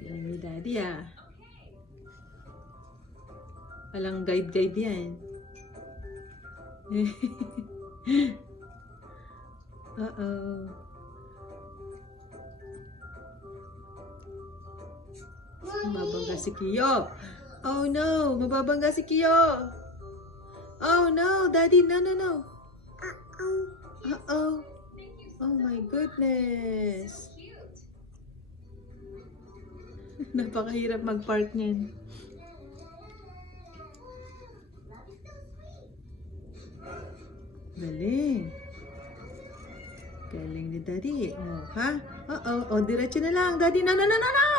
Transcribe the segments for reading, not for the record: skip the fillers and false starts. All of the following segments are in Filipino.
Galing ni Daddy ah. Walang guide-guide yan. Uh-oh. Mababangga si Kiyo. Oh no! Mababangga si Kiyo. Oh no! Daddy, no, no, no. Uh-oh. Oh my goodness. Napakahirap mag-park niyan. Galing. Galing ni Daddy. Oh, ha? Uh-oh. Oh, diretso na lang. Daddy, no, no, no, no, no!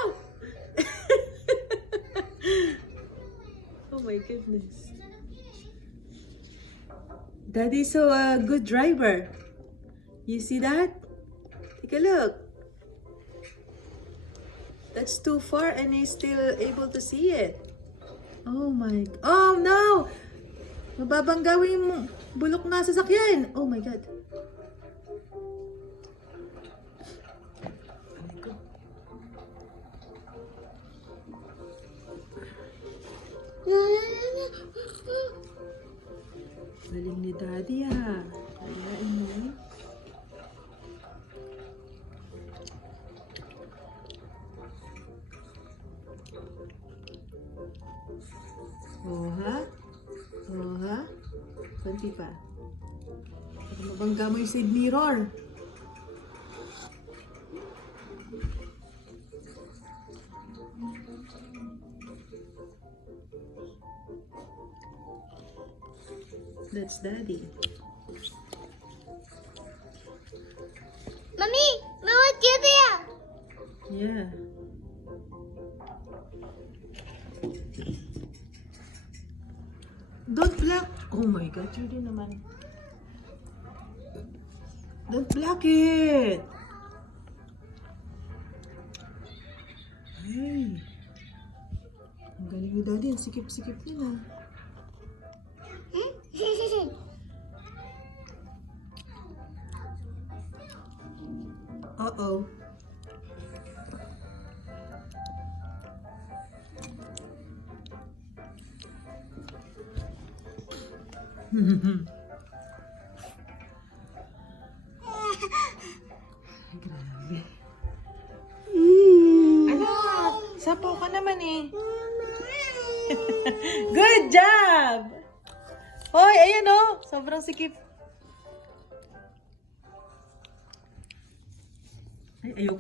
Oh my goodness. Daddy's so a good driver. You see that? Take a look. That's too far and he's still able to see it. Oh my... Oh no! Mababanggawi mo. Bulok na sasakyan. Oh my God. Galing ni Daddy ah. Kalain mo eh. Oh ha? Oh ha? Kunti pa. Baka mabangga mo yung side mirror. That's Daddy. Mommy, look at there. Yeah. Don't block. Oh my God, you din naman. Don't block it. Ay. Ang galing ni Daddy. Ang sikip-sikip niya na. Uh-oh. Grabe. Anak, sapaw ka naman eh. Good job! Hoy, ayan oh. Sobrang sikip. Ay, ayoko.